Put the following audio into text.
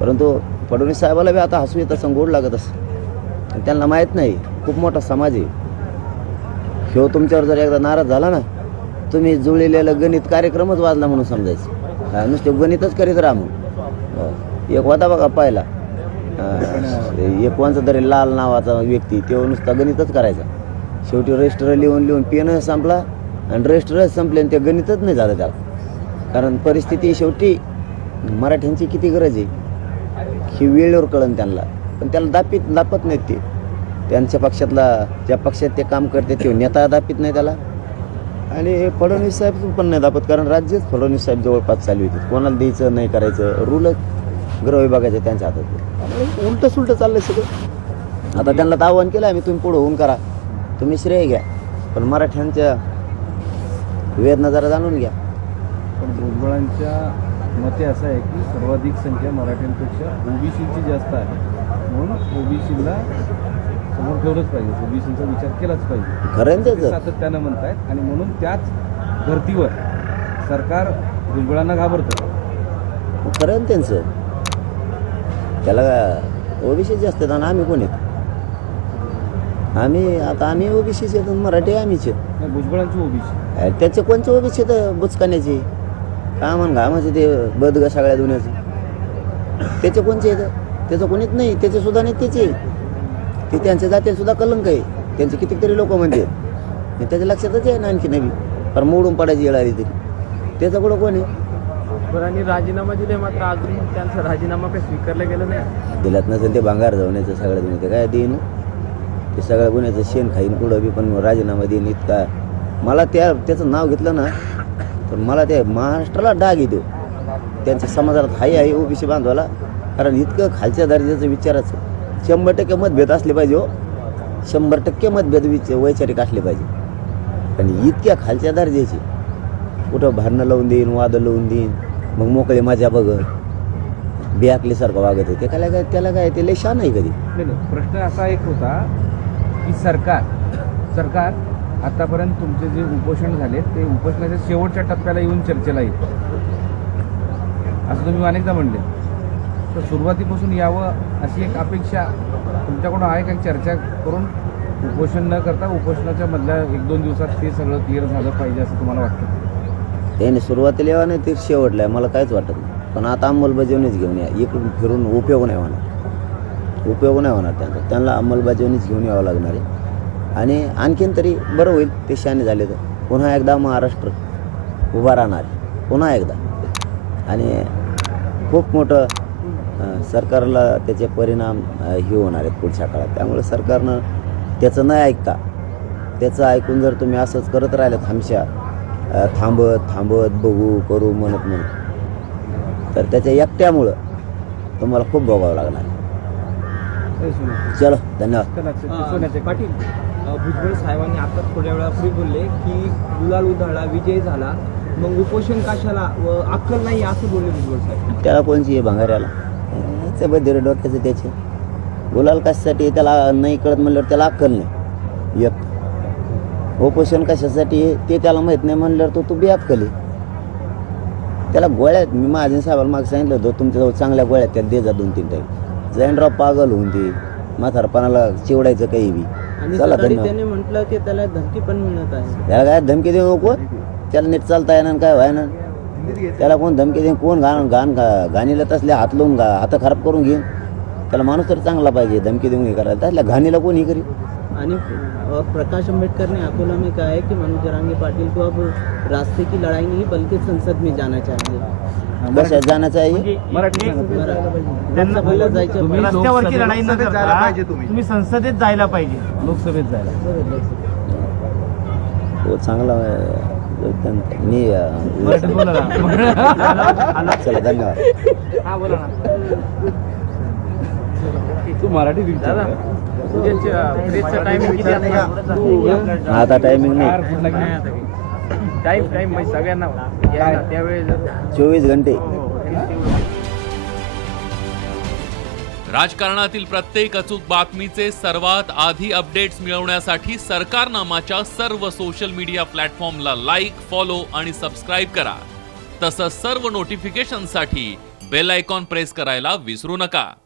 परंतु फडणवीस साहेबाला बी आता हसू येत असं गोड लागत असं. आणि त्यांना माहीत नाही खूप मोठा समाज आहे. ह्यो तुमच्यावर जर एकदा नाराज झाला ना तुम्ही जुळलेलं गणित कार्यक्रमच वाजला म्हणून समजायचं. हा, नुसते गणितच करीत राहा म्हणून. एक होता बघा पाहिला. एक कोणचा तरी लाल नावाचा व्यक्ती तो नुसता गणितच करायचा. शेवटी रजिस्टर लिहून लिहून पेन संपला आणि रजिस्टरच संपले आणि ते गणितच नाही झालं त्याला. कारण परिस्थिती शेवटी मराठ्यांची किती गरज आहे? ही वेळेवर कळन त्यांना. पण त्याला दापीत दापत नाहीत ते. त्यांच्या पक्षातला ज्या पक्षात ते काम करते ते नेता दापीत नाही त्याला. आणि फडणवीस साहेब पण नाही दापत कारण राज्यच फडणवीस साहेब जवळपास चालू होते. कोणाला द्यायचं नाही करायचं रूलच गृह विभागाचे त्यांच्या हातात उलटं सुलटं चाललंय सगळं. आता त्यांना तर आव्हान केलं आम्ही तुम्ही पुढं होऊन करा. तुम्ही श्रेय घ्या. पण मराठ्यांच्या वेदना जरा जाणून घ्या. पण भुजबळांच्या मते असं आहे की सर्वाधिक संख्या मराठ्यांपेक्षा ओबीसीची जास्त आहे. म्हणून ओबीसीला समोर ठेवलंच पाहिजे. ओबीसीचा विचार केलाच पाहिजे. ते सातत्यानं म्हणतायत आणि म्हणून त्याच धर्तीवर सरकार भुजबळांना घाबरतं. खरं त्यांचं? त्याला ओबीसी जास्त आहेत आणि आम्ही कोण आहेत? आम्ही आता आम्ही ओबीसीचे आहेत मराठी आम्हीच आहेत. भुजबळांची ओबीसी. त्याचे कोणचे ओबीसी बुचकाण्याचे? कामन घामाचे ते बदग सगळ्या दुनियाचे. त्याचे कोणचे आहेत? त्याचं कोणीच नाही. त्याचे सुद्धा नाही त्याचे. ते त्यांच्या जातीला सुद्धा कलंक आहे. त्यांचे कितीतरी लोक म्हणतात आणि त्याच्या लक्षातच आहे ना आणखी नवी. पर मोडून पडायची आली तरी. त्याचं कुठं कोण आहे? आणि राजीनामा दिले मात्र अजून त्यांचा राजीनामा काही स्वीकारला गेला नाही. दिलात नसेल ते भांगार जाऊन सगळ्या दुनिया काय देईन ते सगळ्या गुन्ह्याचं शेण खाईन कुठं बी पण राजीनामा देईन इतका. मला त्या त्याचं नाव घेतलं ना तर मला त्या महाराष्ट्राला डाग येतो. त्यांच्या समाजाला हाय आहे ओबीसी बांधवाला. कारण इतकं खालच्या दर्जाचं विचाराचं. शंभर टक्के मतभेद असले पाहिजे हो. शंभर टक्के मतभेद विच वैचारिक असले पाहिजे. आणि इतक्या खालच्या दर्जाचे. कुठं भांडणं लावून देईन वादं लावून देईन मग मोकळे माझ्या बघत बियाकलीसारखं वागत होते त्याला काय त्याला काय ते लय शान आहे कधी. प्रश्न असा एक होता की सरकार सरकार आतापर्यंत तुमचे जे उपोषण झाले ते उपोषणाच्या शेवटच्या टप्प्याला येऊन चर्चेला येईल. असं तुम्ही अनेकदा म्हणले. तर सुरुवातीपासून यावं अशी एक अपेक्षा तुमच्याकडून आहे का? चर्चा करून उपोषण न करता उपोषणाच्या मधल्या एक दोन दिवसात ते सगळं क्लिअर झालं पाहिजे असं तुम्हाला वाटतं? त्याने सुरुवातीला यावं नाही ते शेवटला आहे. मला काहीच वाटत नाही. पण आता अंमलबजावणीच घेऊन या. इकडून फिरून उपयोग नाही होणार. उपयोग नाही होणार त्यांचा. त्यांना अंमलबजावणीच घेऊन यावं लागणार आहे. आणि आणखीन तरी बरं होईल ते शाने झाले तर. पुन्हा एकदा महाराष्ट्र उभा राहणार. पुन्हा एकदा. आणि खूप मोठं सरकारला त्याचे परिणाम हे होणार आहेत पुढच्या काळात. त्यामुळे सरकारनं त्याचं नाही ऐकता त्याचं ऐकून जर तुम्ही असंच करत राहिलं हमेशा अ, थांबत थांबत बघू करू म्हणत म्हणत तर त्याच्या एकट्यामुळं तुम्हाला खूप भोगावं लागणार. चलो धन्यवाद. भुजबळ साहेबांनी आता थोड्या वेळापूर्वी बोलले की गुलाल उधळला विजय झाला. मग उपोषण कशाला व अक्कल नाही असं बोलले भुजबळ साहेब. त्याला कोणची आहे भांगाऱ्याला? बधीर डोक्याचं त्याचे. गुलाल कशासाठी आहे त्याला नाही कळत म्हणल्यावर त्याला अक्कल नाही. एक. उपोषण कशासाठी आहे ते त्याला माहीत नाही म्हणल्यावर तो तू बी अक्कल त्याला गोळ्यात मी माझ्या साहेबाला मागे सांगितलं होतं तुमच्याजवळ चांगल्या गोळ्यात त्याला दे जा दोन तीन टाईम जाईनराव पागल होऊन ते म्हातारपणाला चिवडायचं काही बी. आणि चला सकाळी धन्यवाद. त्याने म्हटलं की त्याला धमकी पण मिळत आहे. त्याला काय धमकी देऊ नको? त्याला नीट चालता येणार काय व्हायना त्याला कोण धमकी देईन? कोण घाण घाण घा- घाणीला तसले हात लावून घा हात खराब करून घेईन? त्याला माणूस तरी चांगला पाहिजे धमकी देऊन हे करायला. त्यातल्या घाणीला कोण हे करी आणि अ, प्रकाश आंबेडकर ने अकोला में कहा है कि मनोज जरांगे पाटिल को अब रास्ते की लड़ाई नहीं बल्कि संसद में जाना चाहिए। कशात जाण्याचं आहे जायचं तुम्ही रस्त्यावरती लोकसभेत- लढाई न करता तुम्ही. संसदेत जायला पाहिजे. लोकसभेत जायला. तो चांगला आहे. अत्यंत मी अं, मराठीत बोला ना. चला धन्यवाद. हा तू मराठी विचार टायमिंग किती आता? आता टायमिंग नाही. टाईम टाईम म्हणजे सगळ्यांना त्यावेळेस चोवीस घंटे. राजकारणातील प्रत्येक अचूक बातमीचे सर्वात आधी अपडेट्स मिळवण्यासाठी सरकारनामाच्या सर्व सोशल मीडिया प्लॅटफॉर्मला लाईक फॉलो आणि सबस्क्राईब करा. तसंच सर्व नोटिफिकेशनसाठी बेल आयकॉन प्रेस करायला विसरू नका.